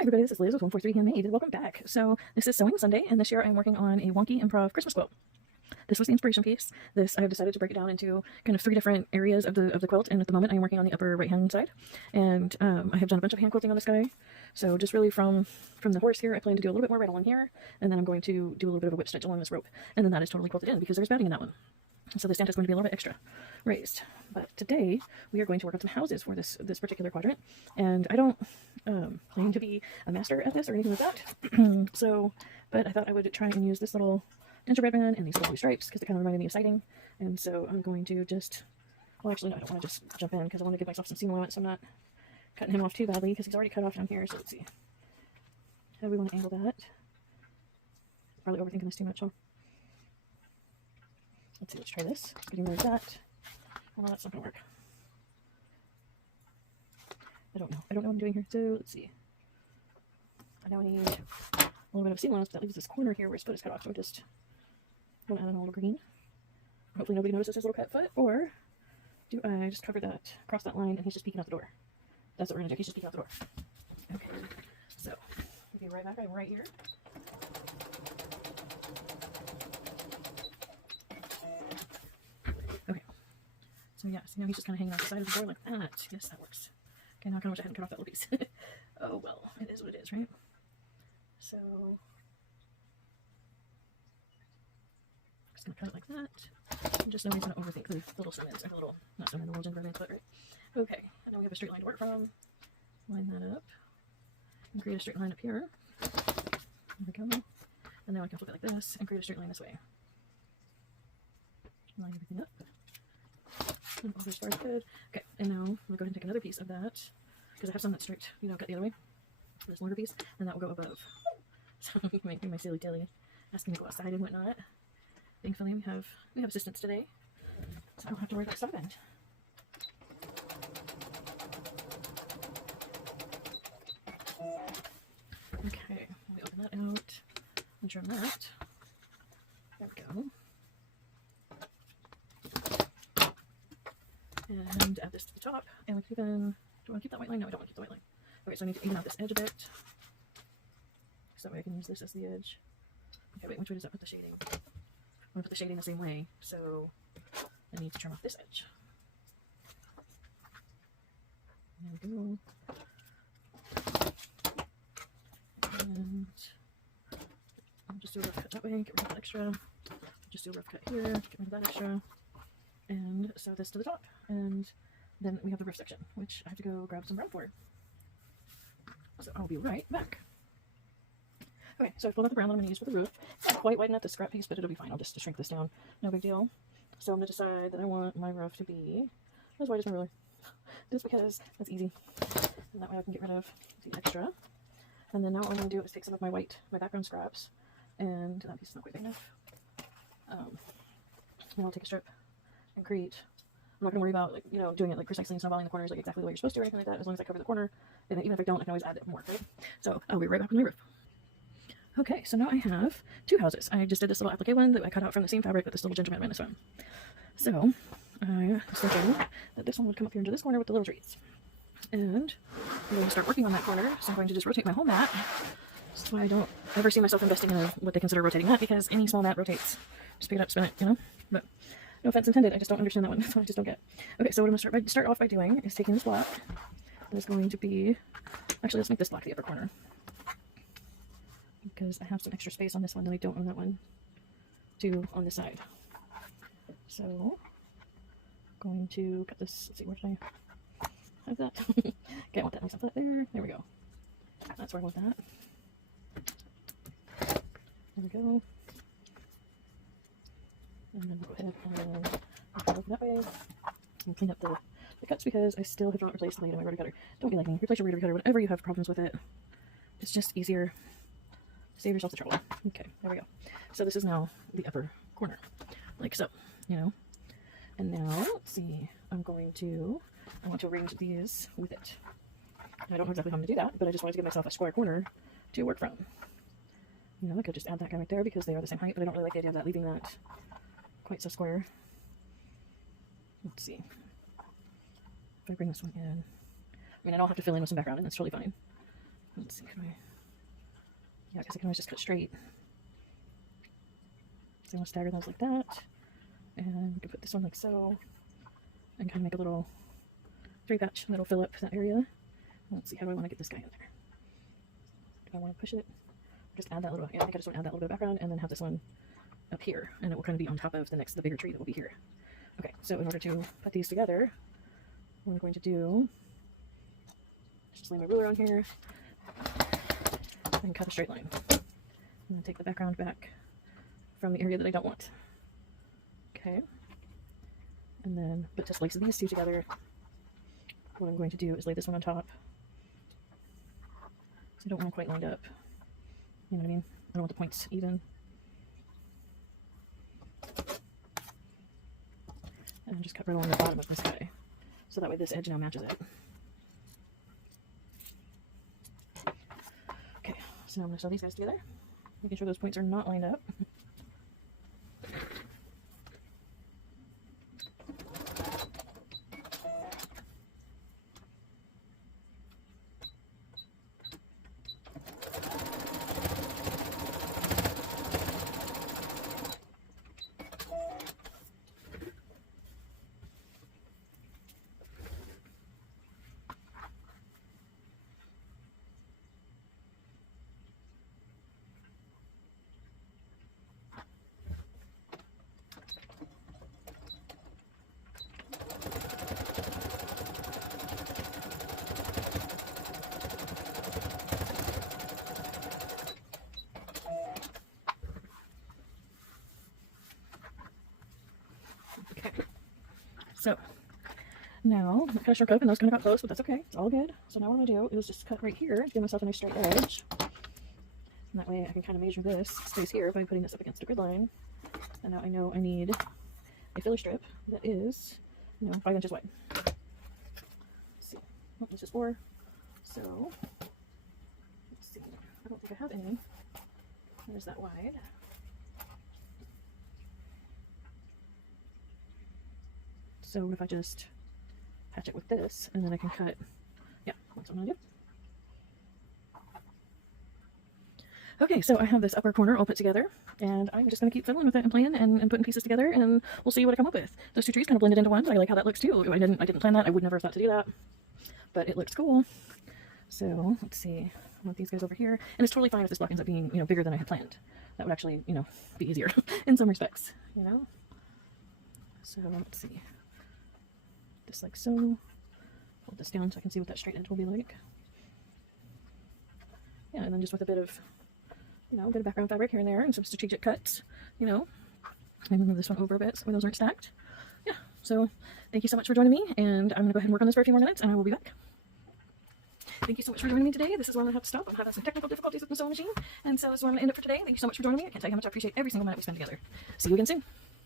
Hi everybody, this is Liz with 143 Handmade. Welcome back. So this is Sewing Sunday, and this year I'm working on a wonky improv Christmas quilt. This was the inspiration piece. This I've decided to break it down into kind of three different areas of the quilt, and at the moment I'm working on the upper right hand side. And I have done a bunch of hand quilting on this guy. So just really from the horse here, I plan to do a little bit more right along here, and then I'm going to do a little bit of a whip stitch along this rope, and then that is totally quilted in because there's batting in that one. So the stand is going to be a little bit extra raised. But today we are going to work on some houses for this particular quadrant. And I don't claim to be a master at this or anything like that. But I thought I would try and use this little gingerbread man and these little blue stripes because it kind of reminded me of siding. And so I'm going to just, well actually no, I don't want to just jump in because I want to give myself some seam allowance so I'm not cutting him off too badly because he's already cut off down here. So let's see how we want to angle that. Probably overthinking this too much, huh? Let's see, let's try this. Getting rid of that. Well, that's not going to work. I don't know what I'm doing here. So, let's see. I now need a little bit of seam allowance, but that leaves this corner here where his foot is cut off. So I just want to add in a little green. Hopefully nobody notices his little cut foot. Or do I just cover that, cross that line, and he's just peeking out the door? That's what we're going to do. He's just peeking out the door. Okay. So, we'll be right back. I'm right here. So yeah, so now he's just kind of hanging off the side of the door like that. Yes, that works. Okay, now I kind of wish I hadn't cut off that little piece. Oh well, it is what it is, right? So I'm just gonna cut it like that. And just nobody's gonna overthink the little cements, or the little, not cement, the little gingerbread foot, right? Okay, and now we have a straight line to work from. Line that up and create a straight line up here. There we go. And now I can flip it like this and create a straight line this way. Line everything up. And all as far as good. Okay, and now I'm gonna go ahead and take another piece of that because I have some that's straight, cut the other way. This longer piece, and that will go above. So making my silly Tilly asking to go outside and whatnot. Thankfully, we have assistance today, so I don't have to worry about stop end. Okay, let me open that out and trim that. There we go. And add this to the top, and we can even, do I want to keep that white line? No, I don't want to keep the white line. Okay, so I need to even out this edge a bit, so that way I can use this as the edge. Okay, wait, which way does that put the shading? I'm going to put the shading the same way, so I need to trim off this edge. There we go. And I'll just do a rough cut that way, get rid of that extra. Just do a rough cut here, get rid of that extra. And sew this to the top, and then we have the roof section, which I have to go grab some brown for. So I'll be right back. Okay, so I've pulled out the brown that I'm going to use for the roof. It's not quite wide enough to scrap piece, but it'll be fine. I'll just shrink this down. No big deal. So I'm going to decide that I want my roof to be as wide as my ruler. Just because that's easy. And that way I can get rid of the extra. And then now what I'm going to do is take some of my background scraps, and that piece is not quite big enough. And I'll take a strip and create. I'm not going to worry about doing it like precisely and snowballing the corners like exactly the way you're supposed to or anything like that. As long as I cover the corner, and even if I don't, I can always add it more, right? So I'll be right back with my roof. Okay, so now I have two houses. I just did this little applique one that I cut out from the same fabric that this little gingerbread man is from. So I was thinking that this one would come up here into this corner with the little trees, and I'm going to start working on that corner. So I'm going to just rotate my whole mat, so I don't ever see myself investing in what they consider rotating mat, because any small mat rotates. Just pick it up, spin it, But no offense intended, I just don't understand that one, so I just don't get it. Okay, so what I'm going to start off by doing is taking this block, and it's going to be, actually let's make this block the upper corner, because I have some extra space on this one that I don't on that one, too, on this side. So, I'm going to cut this, let's see, where should I have that? Okay, I want that nice and flat there, there we go. That's where I want that. There we go. And then go ahead and go that way and clean up the cuts, because I still have not replaced the blade of my rotary cutter. Don't be like me. Replace your rotary cutter whenever you have problems with it. It's just easier. Save yourself the trouble. Okay, there we go. So this is now the upper corner, like so, And now, let's see, I want to arrange these with it. I don't know exactly how I'm going to do that, but I just wanted to give myself a square corner to work from. I could just add that guy right there because they are the same height, but I don't really like the idea of that, leaving that quite so square. Let's see. If I bring this one in, I mean, I don't have to fill in with some background, and that's totally fine. Let's see, can I, yeah, because I can always just cut straight. So I'm going to stagger those like that, and we can put this one like so, and kind of make a little 3-patch that'll fill up that area. Let's see, how do I want to get this guy in there? Do I want to push it? Just add that little, yeah, I think I just want to add that little bit of background, and then have this one up here, and it will kind of be on top of the bigger tree that will be here. Okay, so in order to put these together, what I'm going to do is just lay my ruler on here and cut a straight line. And then take the background back from the area that I don't want. Okay. And then, but to slice these two together, what I'm going to do is lay this one on top. So I don't want them quite lined up. You know what I mean? I don't want the points even. And just cut right along the bottom of this guy. So that way this edge now matches it. Okay, so now I'm going to sew these guys together, making sure those points are not lined up. So now I kind of shrunk up and those kind of got close, but that's okay. It's all good. So now what I'm going to do is just cut right here, give myself a nice straight edge. And that way I can kind of measure this space here by putting this up against a grid line. And now I know I need a filler strip that is, 5 inches wide. Let's see. Oh, this is 4. So let's see. I don't think I have any that is that wide. So what if I just patch it with this, and then I can cut, yeah, that's what I'm gonna do. Okay, so I have this upper corner all put together, and I'm just gonna keep fiddling with it and playing and putting pieces together, and we'll see what I come up with. Those two trees kind of blended into one, but I like how that looks too. I didn't plan that. I would never have thought to do that, but it looks cool. So let's see. I want these guys over here, and it's totally fine if this block ends up being, bigger than I had planned. That would actually, be easier in some respects, So let's see. Just like so. Hold this down so I can see what that straight edge will be like. Yeah, and then just with a bit of, a bit of background fabric here and there and some strategic cuts, maybe move this one over a bit so those aren't stacked. Yeah, so thank you so much for joining me, and I'm going to go ahead and work on this for a few more minutes, and I will be back. Thank you so much for joining me today. This is where I'm going to have to stop. I'm having some technical difficulties with the sewing machine, and so this is where I'm going to end it for today. Thank you so much for joining me. I can't tell you how much I appreciate every single minute we spend together. See you again soon.